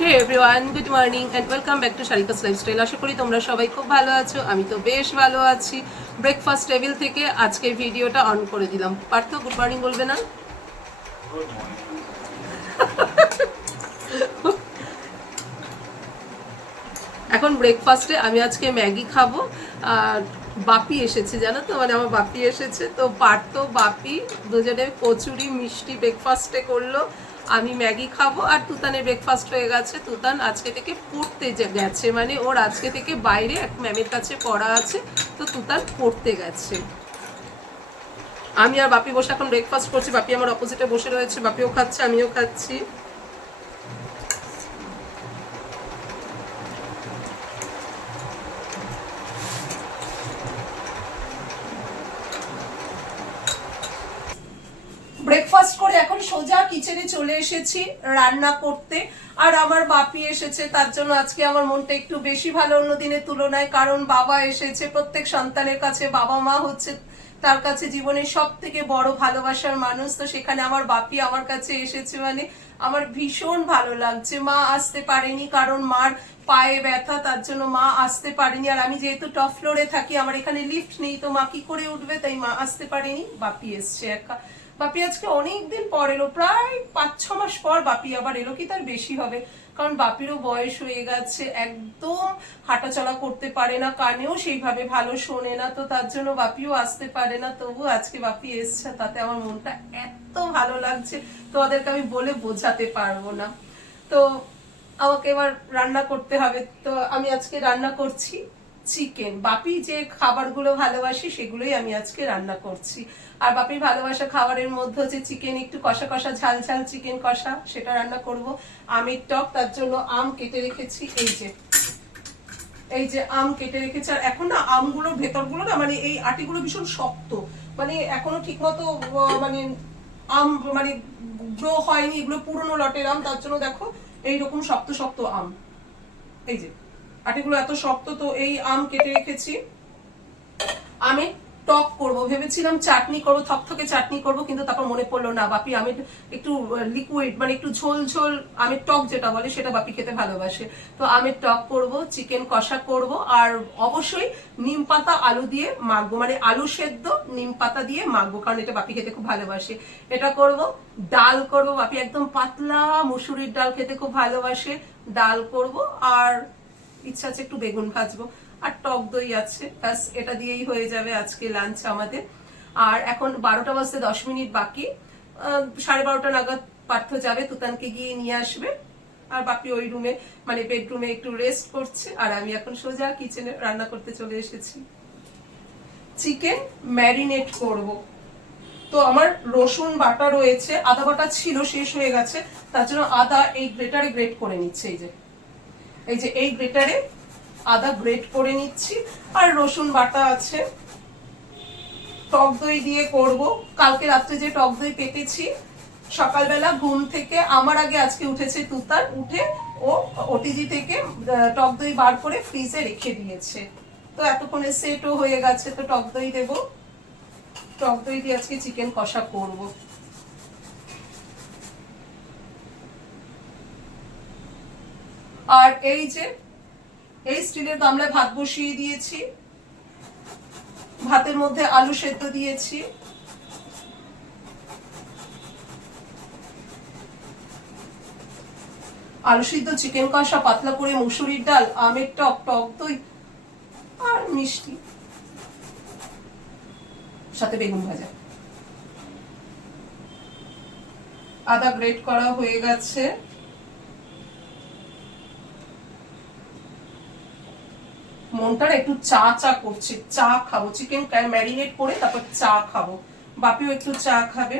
Hey everyone, good morning and welcome back to Sharika's lifestyle. আশা করি তোমরা সবাই খুব ভালো আছো। আমি তো বেশ ভালো আছি। ব্রেকফাস্ট টেবিল থেকে আজকের ভিডিওটা অন করে দিলাম। পার্থ, গুড মর্নিং বলবে না? এখন ব্রেকফাস্টে আমি আজকে ম্যাগি খাবো। আর বাপি এসেছে, জানো তো, মানে আমার বাপি এসেছে। তো পার্থ বাপি দুজনে কচুরি মিষ্টি ব্রেকফাস্টে করলো। আমি ম্যাগি খাবো। আর তুতানের ব্রেকফাস্ট হয়ে গেছে। তুতান আজকে থেকে পড়তে গেছে, মানে ওর আজকে থেকে বাইরে এক ম্যামের কাছে পড়া আছে, তো তুতান পড়তে গেছে। আমি আর বাপি বসে এখন ব্রেকফাস্ট করছি। বাপি আমার অপোজিটে বসে রয়েছে, বাপিও খাচ্ছে, আমিও খাচ্ছি। ব্রেকফাস্ট করে এখন সোজা কিচেনে চলে এসেছি রান্না করতে। আর আমার বাপি এসেছে, তার জন্য আজকে আমার মনটা একটু বেশি ভালো অন্য দিনের তুলনায়। কারণ বাবা এসেছে। প্রত্যেক সন্তানের কাছে বাবা মা হচ্ছে তার কাছে জীবনের সব থেকে বড় ভালোবাসার মানুষ। তো সেখানে আমার বাপি আমার কাছে এসেছে, মানে আমার ভীষণ ভালো লাগছে। মা আসতে পারেনি কারণ মার পায়ে ব্যথা, তার জন্য মা আসতে পারেনি। আর আমি যেহেতু টপ ফ্লোরে থাকি, আমার এখানে লিফট নেই, তো মা কি করে উঠবে, তাই মা আসতে পারেনি। বাপি এসছে একা। বাপি আজকে অনেকদিন পর এলো, প্রায় 5-6 মাস পর বাপি আবার এলো, কি তার বেশি হবে। কারণ বাপিরও বয়স হয়ে গেছে, একদম হাঁটাচলা করতে পারে না, কানেও সেইভাবে ভালো শোনে না, তো তার জন্য বাপিও আসতে পারে না। তবু আজকে বাপি এসছে, তাতে আমার মনটা এত ভালো লাগছে তোমাদেরকে আমি বলে বোঝাতে পারবো না। তো আমাকে এবার রান্না করতে হবে। তো আমি আজকে রান্না করছি চিকেন। বাপি যে খাবারগুলো ভালোবাসি সেগুলোই আমি আজকে রান্না করছি। আর বাপির ভালোবাসা খাবারের মধ্যে হচ্ছে চিকেন একটু কষা কষা ঝাল ঝাল চিকেন কষা, সেটা রান্না করব। আমের টক, তার জন্য আম কেটে রেখেছি। এই যে আম কেটে রেখেছি। আর এখন না আমগুলোর ভেতরগুলো না, মানে এই আটিগুলো ভীষণ শক্ত, মানে এখনো ঠিক মতো মানে আম মানে গ্রো হয়নি। এগুলো পুরনো লটের আম, তার জন্য দেখো এইরকম শক্ত শক্ত আম। এই যে আটিগুলো এত শক্ত। তো এই আম কেটে রেখেছি। আমি টক করব ভেবেছিলাম, চাটনি করব, থকথকে চাটনি করব, কিন্তু তারপর মনে পড়লো না, বাপি আমি একটু লিকুইড মানে একটু ঝোল ঝোল আমের টক যেটা বলে সেটা বাপি খেতে ভালোবাসে। তো আমের টক করব, চিকেন কষা করব, আর অবশ্যই নিম পাতা আলু দিয়ে মাখবো, মানে আলু সেদ্ধ নিম পাতা দিয়ে মাখবো, কারণ এটা বাপি খেতে খুব ভালোবাসে। এটা করব। ডাল করব, বাপি একদম পাতলা মুসুরির ডাল খেতে খুব ভালোবাসে, ডাল করব। আর ইচ্ছা আছে একটু বেগুন ভাজবো, আর টক দই আছে। ব্যাস, এটা দিয়েই হয়ে যাবে আজকে লাঞ্চ আমাদের। আর এখন 12টা বাজতে 10 মিনিট বাকি। 12:30 নাগাদ পার্থ যাবে, তুতানকে গিয়ে নিয়ে আসবে। আর বাপি ওই রুমে মানে বেডরুমে একটু রেস্ট করছে। আর আমি এখন সোজা কিচেনে রান্না করতে চলে এসেছি। চিকেন ম্যারিনেট করব। তো আমার রসুন বাটা রয়েছে, আদা বাটা ছিল শেষ হয়ে গেছে, তার জন্য আদা এই গ্রেটারে গ্রেট করে নিচ্ছে। এই গ্রেটারে আদা গ্রেট করে নিচ্ছি। আর রসুন বাটা আছে। টক দই দিয়ে করব। কালকে রাত্রে যে টক দই পেতেছি, সকালবেলা ঘুম থেকে আমার আগে আজকে উঠেছে তুতার, উঠে ও ওটিজি থেকে টক দই বার করে ফ্রিজে রেখে দিয়েছে। তো এতক্ষণে সেটও হয়ে গেছে, তো টক দই দেবো। টক দই দিয়ে আজকে চিকেন কষা করব। আর এই যে এই স্টিলের গামলায় ভাত বসিয়ে দিয়েছি, ভাতের মধ্যে আলু সেদ্ধ দিয়েছি। আলু সিদ্ধ, চিকেন কষা, পাতলা করে মুসুরির ডাল, আমের টক, টক দই আর মিষ্টি, সাথে বেগুন ভাজা। আদা গ্রেট করা হয়ে গেছে। মনটা একটু চা চা করছে, চা খাবো। চিকেন ম্যারিনেট করে তারপর চা খাবো। বাপিও একটু চা খাবে।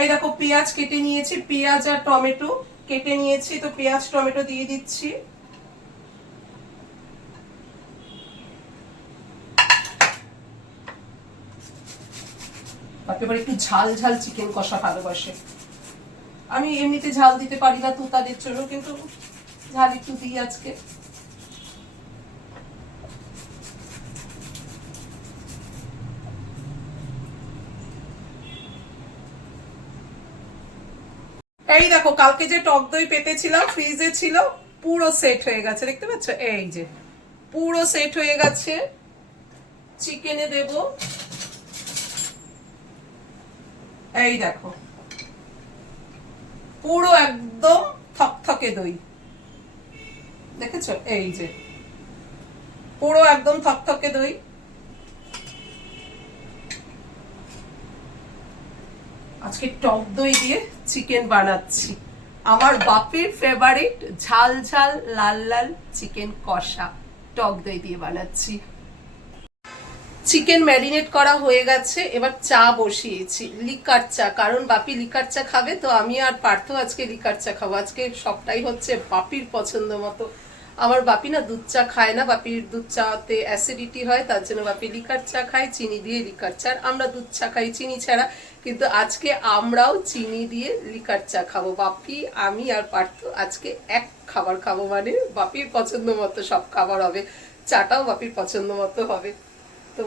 এই দেখো পেঁয়াজ কেটে নিয়েছি, পেঁয়াজ আর টমেটো কেটে নিয়েছি, তো পেঁয়াজ টমেটো দিয়ে দিচ্ছি। বাপি এবার একটু ঝাল ঝাল চিকেন কষা ভালোবাসে। আমি এমনিতে ঝাল দিতে পারি না তুতাদের জন্য, কিন্তু ঝাল একটু দিই আজকে। এই দেখো কালকে যে টক দই পেতেছিলাম ফ্রিজে ছিল, পুরো সেট হয়ে গেছে, দেখতে পাচ্ছ? এই যে পুরো সেট হয়ে গেছে। চিকেনে দেব, এই দেখো পুরো একদম থকথকে দই, দেখেছো? এই যে পুরো একদম থকথকে দই। আজকে টক দই দিয়ে চিকেন বানাচ্ছি, আমার বাপির ফেভারিট ঝাল ঝাল লাল লাল চিকেন কষা টক দই দিয়ে বানাচ্ছি। চিকেন ম্যারিনেট করা হয়ে গেছে, এবার চা বসিয়েছি, লিকার চা, কারণ বাপি লিকার চা খাবে, তো আমি আর পার্থ আজকে লিকার চা খাবো। আজকে সবটাই হচ্ছে বাপির পছন্দ মতো। আমার বাপি না দুধ চা খায় না, বাপির দুধ চাতে অ্যাসিডিটি হয়, তার জন্য বাপি লিকার চা খায়, চিনি দিয়ে লিকার চা। আমরা দুধ চা খাই চিনি ছাড়া, কিন্তু আজকে আমরাও চিনি দিয়ে লিকার চা খাবো। বাপি, আমি আর পার্থ আজকে এক খাবার খাবো, মানে বাপির পছন্দ মতো সব খাবার হবে, চাটাও বাপির পছন্দ মতো হবে। তো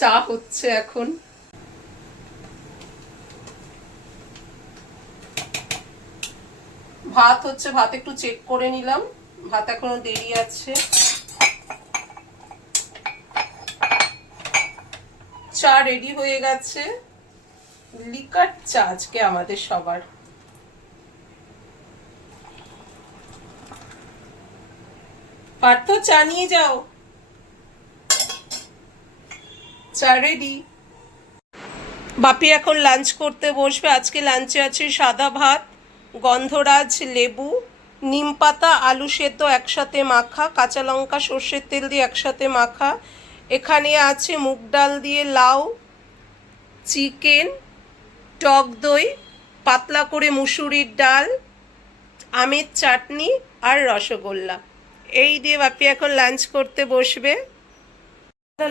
চা হচ্ছে এখন। ভাত হচ্ছে, ভাত একটু চেক করে নিলাম, ভাত এখনো দেরি আছে। চা রেডি হয়ে গেছে, লিকার চা আজকে আমাদের সবার। পার্থ চা নিয়ে যাও, চা রেডি। বাপি এখন লাঞ্চ করতে বসবে। আজকে লাঞ্চে আছে সাদা ভাত, গন্ধরাজ লেবু, নিম পাতা আলু সেদ্ধ একসাথে মাখা, কাঁচা লঙ্কা সর্ষের তেল দিয়ে একসাথে মাখা, এখানে আছে মুগ ডাল দিয়ে লাউ, চিকেন, টক দই, পাতলা করে মুসুরির ডাল, আমের চাটনি আর রসগোল্লা। এই দিয়ে বাপি এখন লাঞ্চ করতে বসবে।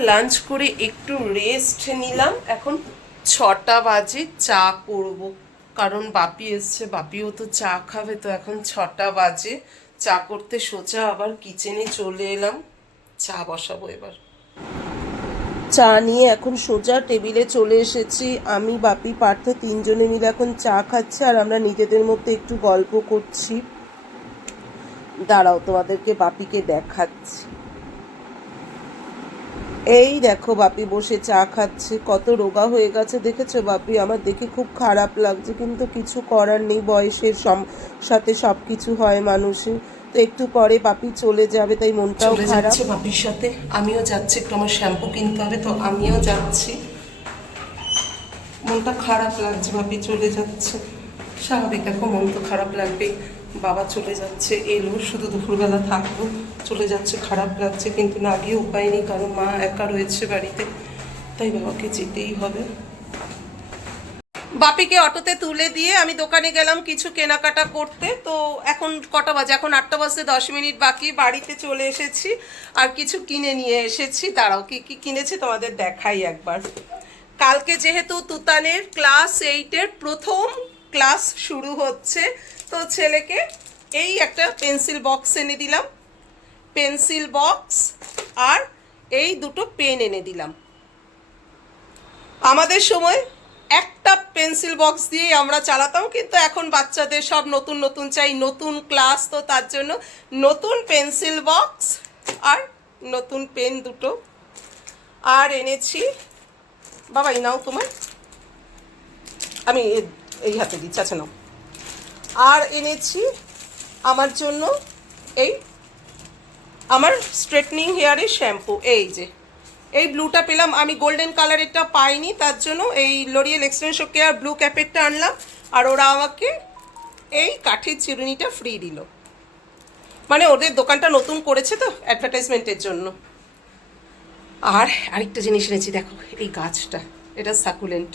লাঞ্চ করে একটু রেস্ট নিলাম, এখন 6টা বাজে, চা করব, কারণ বাপি এসছে, বাপিও তো চা খাবে, তো এখন 6টা বাজে, চা করতে সোজা আবার কিচেনে চলে এলাম, চা বসাবো এবার। চা নিয়ে এখন সোজা টেবিলে চলে এসেছি, আমি বাপি পার্থ 3জনে মিলে এখন চা খাচ্ছি, আর আমরা নিজেদের মধ্যে একটু গল্প করছি। দাঁড়াও তোমাদেরকে বাপিকে দেখাচ্ছি। এই দেখো বাপি বসে চা খাচ্ছে, কত রোগা হয়ে গেছে দেখেছো বাপি? আমার দেখে খুব খারাপ লাগছে, কিন্তু কিছু করার নেই, বয়সের সাথে সব কিছু হয় মানুষের। তো একটু পরে বাপি চলে যাবে, তাই মনটাও খারাপ। বাপির সাথে আমিও যাচ্ছি, একটু আমার শ্যাম্পু কিনতে হবে, তো আমিও যাচ্ছি, মনটা খারাপ লাগছে, বাপি চলে যাচ্ছে, স্বাভাবিক, এখন মন তো খারাপ লাগবে। বাবা চলে যাচ্ছে, এলো, শুধু দুপুরবেলা থাকবো, চলে যাচ্ছে, খারাপ লাগছে, কিন্তু না গিয়ে উপায় নেই, কারণ মা একা রয়েছে বাড়িতে, তাই বাবাকে যেতেই হবে। বাপিকে অটোতে তুলে দিয়ে আমি দোকানে গেলাম কিছু কেনাকাটা করতে। তো এখন কটা বাজে? এখন 8টা বাজতে 10 মিনিট বাকি, বাড়িতে চলে এসেছি, আর কিছু কিনে নিয়ে এসেছি। দাঁড়াও কি কি কিনেছি তোমাদের দেখাই একবার। কালকে যেহেতু তুতানের ক্লাস 8-এর প্রথম ক্লাস শুরু হচ্ছে, তো ছেলেকে এই একটা পেন্সিল বক্স এনে দিলাম, পেন্সিল বক্স, আর এই দুটো পেন এনে দিলাম। আমাদের সময় একটা পেন্সিল বক্স দিয়েই আমরা চালাতাম, কিন্তু এখন বাচ্চাদের সব নতুন নতুন চাই, নতুন ক্লাস, তো তার জন্য নতুন পেন্সিল বক্স আর নতুন পেন দুটো। আর এনেছি, বাবা এই নাও তোমার, আমি এই হাতে দিচ্ছি, আচ্ছা নাও। আর এনেছি আমার জন্য এই আমার স্ট্রেটনিং হেয়ারের শ্যাম্পু, এই যে এই ব্লুটা পেলাম, আমি গোল্ডেন কালারেরটা পাইনি, তার জন্য এই লরিয়েল এক্সটেনশন কেয়ার ব্লু ক্যাপেরটা আনলাম, আর ওরা আমাকে এই কাঠের চিরুনিটা ফ্রি দিল, মানে ওদের দোকানটা নতুন করেছে তো অ্যাডভার্টাইজমেন্টের জন্য। আর আরেকটা জিনিস এনেছি, দেখো এই গাছটা, এটা সাকুলেন্ট,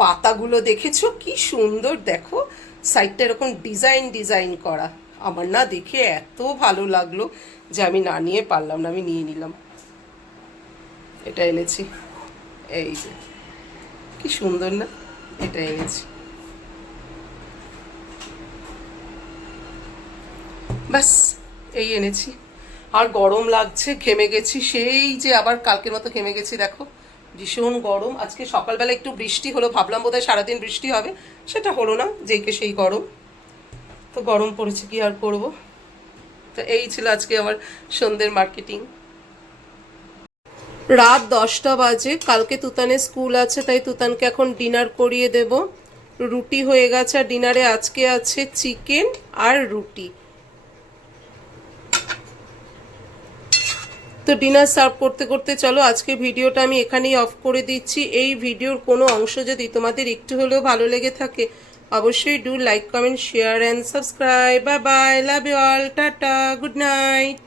পাতাগুলো দেখেছো কি সুন্দর, দেখো সাইডটা এরকম ডিজাইন ডিজাইন করা, আমার না দেখে এত ভালো লাগলো যে আমি না নিয়ে পারলাম না, আমি নিয়ে নিলাম। এটা এনেছি, এই যে কি সুন্দর না, এটা এনেছি, ব্যাস এই এনেছি। আর গরম লাগছে, ঘেমে গেছি, সেই যে আবার কালকের মতো ঘেমে গেছি, দেখো ভীষণ গরম। আজকে সকালবেলা একটু বৃষ্টি হলো, ভাবলাম বোধহয় সারাদিন বৃষ্টি হবে, সেটা হলো না, যেইকে সেই গরম। তো গরম পড়েছে, কি আর করবো। তো এই ছিল আজকে আমার সন্ধ্যের মার্কেটিং। রাত 10টা বাজে, কালকে তুতানের স্কুল আছে, তাই তুতানকে এখন ডিনার করিয়ে দেব। রুটি হয়ে গেছে, আর ডিনারে আজকে আছে চিকেন আর রুটি। তো ডিনার সার্ভ করতে করতে চলো আজকে ভিডিওটা আমি এখানেই অফ করে দিচ্ছি। এই ভিডিওর কোনো অংশ যদি তোমাদের একটু হলেও ভালো লেগে থাকে অবশ্যই do like, comment, share and subscribe. Bye bye, love you all, tata, good night.